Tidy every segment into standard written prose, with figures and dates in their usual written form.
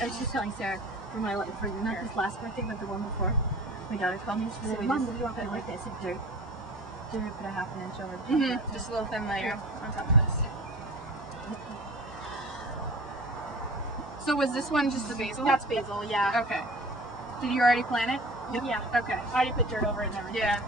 I was just telling Sarah for my not this last birthday, but the one before. My daughter called me. She said, "Mom, what do you want me to like this?" I said, "Dirt. Dirt, put a half an inch over the top." Just a little thin layer on top of this. So was this one just the basil? That's basil, yeah. Okay. Did you already plant it? Yep. Yeah. Okay. I already put dirt over it and everything. Yeah.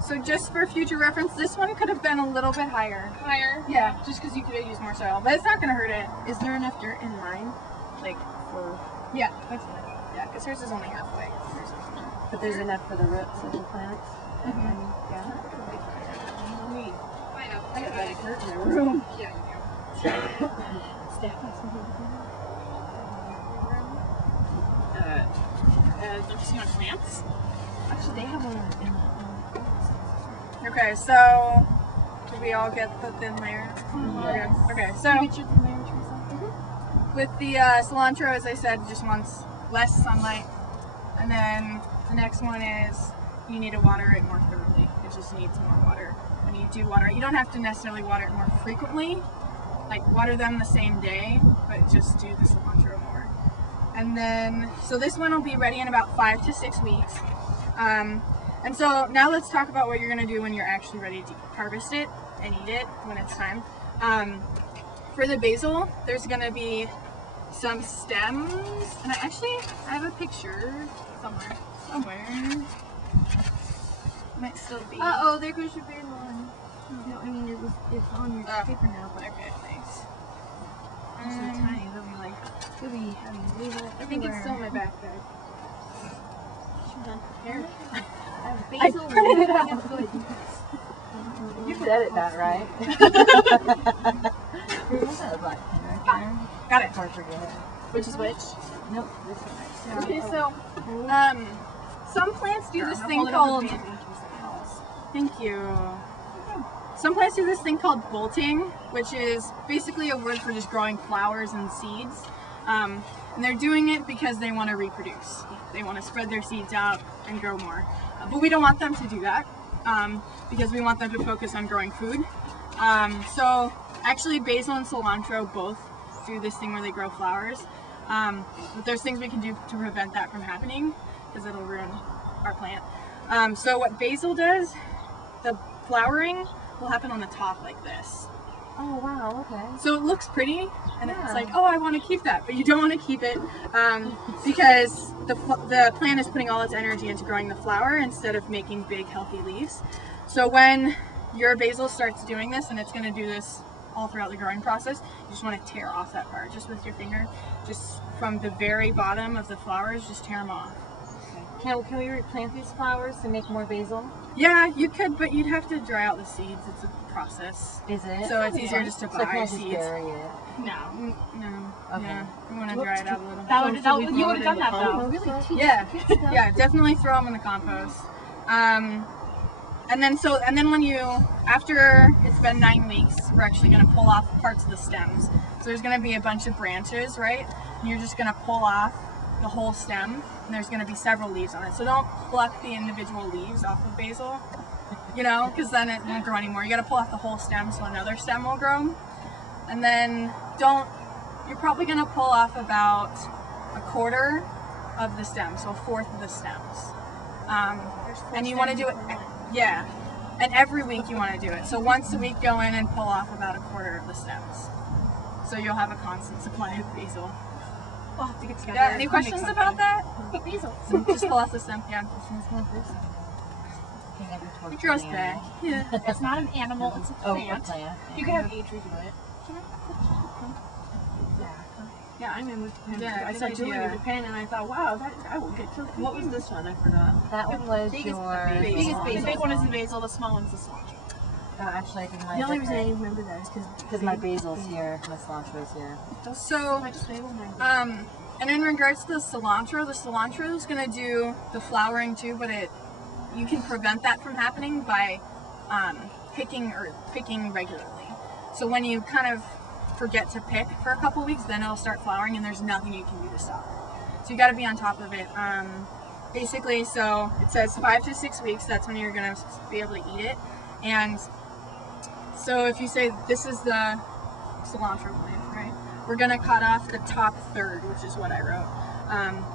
So just for future reference, this one could have been a little bit higher. Higher? Yeah, just because you could have used more soil, but it's not going to hurt it. Is there enough dirt in mine? Like, for... Yeah, that's good. Yeah, because hers is only halfway. But there's enough for the roots of the plants? Yeah. I got that dirt in my room. Yeah, you do. There's some plants. Actually, they have one in the Okay, so did we all get the thin layer? Yes. Okay, so with the cilantro, as I said, just wants less sunlight, and then the next one is you need to water it more thoroughly. It just needs more water. When you do water it, you don't have to necessarily water it more frequently, like water them the same day, but just do the cilantro more. And then, so this one will be ready in about 5 to 6 weeks. And so now let's talk about what you're going to do when you're actually ready to harvest it and eat it when it's time. For the basil, there's going to be some stems, and I have a picture somewhere. Might still be. Uh-oh, there goes your basil one. No, I mean, it's on your paper now, but... Okay, thanks. It's so tiny, they'll be like, I think it's still in my backpack. Here. I printed it out. You could edit that, right? Got it. Or forget it. Which is which? Nope, this one. Okay, so some plants do this thing called. Thank you. Some plants do this thing called bolting, which is basically a word for just growing flowers and seeds. And they're doing it because they want to reproduce. They want to spread their seeds out and grow more. But we don't want them to do that because we want them to focus on growing food. So actually basil and cilantro both do this thing where they grow flowers. But there's things we can do to prevent that from happening because it'll ruin our plant. So what basil does, the flowering will happen on the top like this. Oh wow, okay. So it looks pretty, and it's like, oh, I want to keep that, but you don't want to keep it because the plant is putting all its energy into growing the flower instead of making big, healthy leaves. So when your basil starts doing this, and it's going to do this all throughout the growing process, you just want to tear off that part just with your finger, just from the very bottom of the flowers, just tear them off. Can we replant these flowers to make more basil? Yeah, you could, but you'd have to dry out the seeds. It's a process. Is it? So it's easier just to buy can't seeds. Just bury it. No. Okay. Yeah, we want to dry it out a little. You would have done that though. Oh, really? Yeah, yeah, definitely throw them in the compost. And then when after it's been 9 weeks, we're actually going to pull off parts of the stems. So there's going to be a bunch of branches, right? And you're just going to pull off the whole stem, and there's going to be several leaves on it. So don't pluck the individual leaves off of basil, because then it won't grow anymore. You got to pull off the whole stem so another stem will grow. And then you're probably going to pull off about 1/4 of the stem, so 1/4 of the stems. And you want to do it, yeah. And every week you want to do it. So once a week go in and pull off about 1/4 of the stems. So you'll have a constant supply of basil. We'll have to get together. Yeah, any questions about that? Basil. So just pull off the stem, yeah. It grows back. Yeah. It's not an animal, it's a plant. Oh, a plant. You can have Adri do it. Yeah, I'm in with him. Yeah, I started doing it with pen and I thought, wow, I will get to. What was this one? I forgot. That one was biggest your basil. The big one is the basil, the small one's the cilantro. Oh, actually, I think mine. The only reason I didn't remember that is because my basil's here, my cilantro's here. So, and in regards to the cilantro is going to do the flowering too, but you can prevent that from happening by picking regularly. So when you kind of forget to pick for a couple weeks, then it'll start flowering and there's nothing you can do to stop it. So you got to be on top of it. Basically, so it says 5 to 6 weeks, that's when you're going to be able to eat it. And so if you say this is the cilantro plant, for we're gonna cut off the top third, which is what I wrote,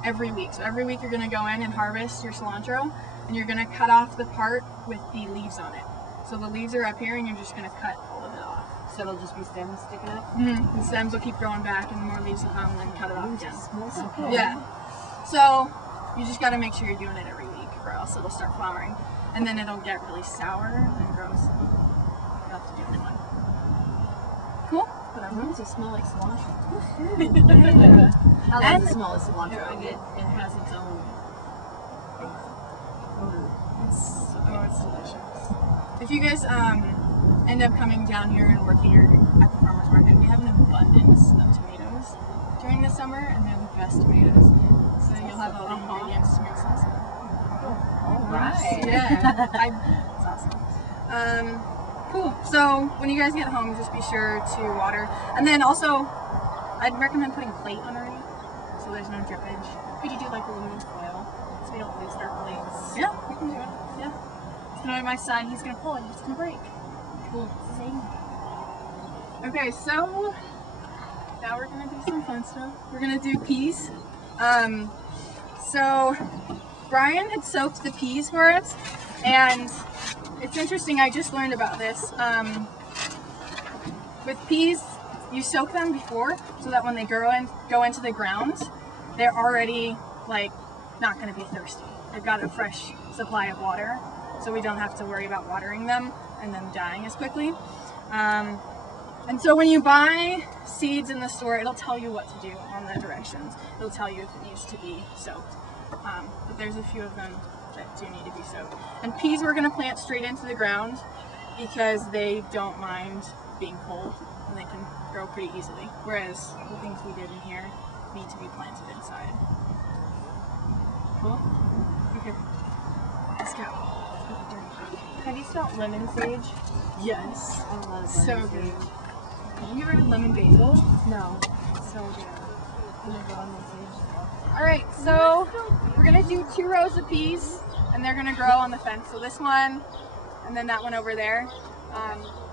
every week. So every week you're gonna go in and harvest your cilantro, and you're gonna cut off the part with the leaves on it. So the leaves are up here, and you're just gonna cut all of it off. So it'll just be stems sticking up? Mm-hmm. The stems will keep growing back, and more leaves will come, and then cut it off again. Smells so good. Yeah. So you just gotta make sure you're doing it every week, or else it'll start flowering. And then it'll get really sour and gross. You'll have to do a new one. Cool? But I want it to smell like cilantro. I love And- the smell of cilantro. It has its own odor. It's delicious. If you guys end up coming down here and working at the farmer's market, we have an abundance of tomatoes during the summer, and they're the best tomatoes. So you'll have all the ingredients to make salsa. All right. Yeah, it's awesome. Cool. So when you guys get home, just be sure to water. And then also, I'd recommend putting a plate underneath so there's no drippage. Could you do like aluminum foil so we don't waste our plates? Yeah, you can do it. Yeah. It's gonna be my son. He's gonna pull it. It's gonna break. Cool. Zing. Okay, so now we're gonna do some fun stuff. We're gonna do peas. So Brian had soaked the peas for us, and it's interesting, I just learned about this. With peas, you soak them before so that when they go into the ground, they're already like not gonna be thirsty. They've got a fresh supply of water, so we don't have to worry about watering them and them dying as quickly. And so when you buy seeds in the store, it'll tell you what to do on the directions. It'll tell you if it needs to be soaked. But there's a few of them that do need to be soaked. And peas we're going to plant straight into the ground because they don't mind being cold and they can grow pretty easily. Whereas the things we did in here need to be planted inside. Cool? Okay. Let's go. Have you smelled lemon sage? Yes. I love So lemon good. sage. Have you ever had lemon basil? No. So good. I love lemon sage. Alright, so we're going to do 2 rows of peas, and they're going to grow on the fence. So this one, and then that one over there.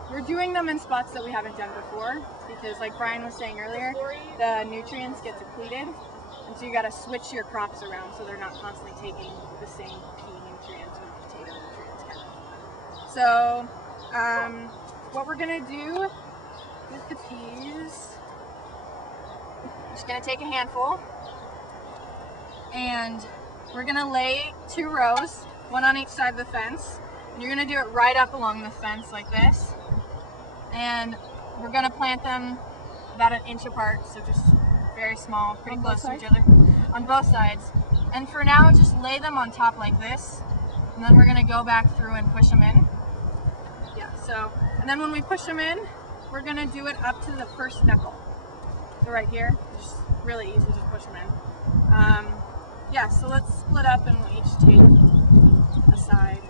We're doing them in spots that we haven't done before, because like Brian was saying earlier, the nutrients get depleted, and so you got to switch your crops around so they're not constantly taking the same pea nutrients or potato nutrients kind of. So, what we're going to do with the peas, I'm just going to take a handful, and we're going to lay 2 rows, one on each side of the fence, and you're going to do it right up along the fence like this, and we're going to plant them about 1 inch apart, so just very small, pretty On close both to each other, on both sides. And for now, just lay them on top like this, and then we're going to go back through and push them in. Yeah, so, and then when we push them in, we're going to do it up to the first knuckle. So right here, just really easy, just push them in. Yeah, so let's split up and we'll each take a side.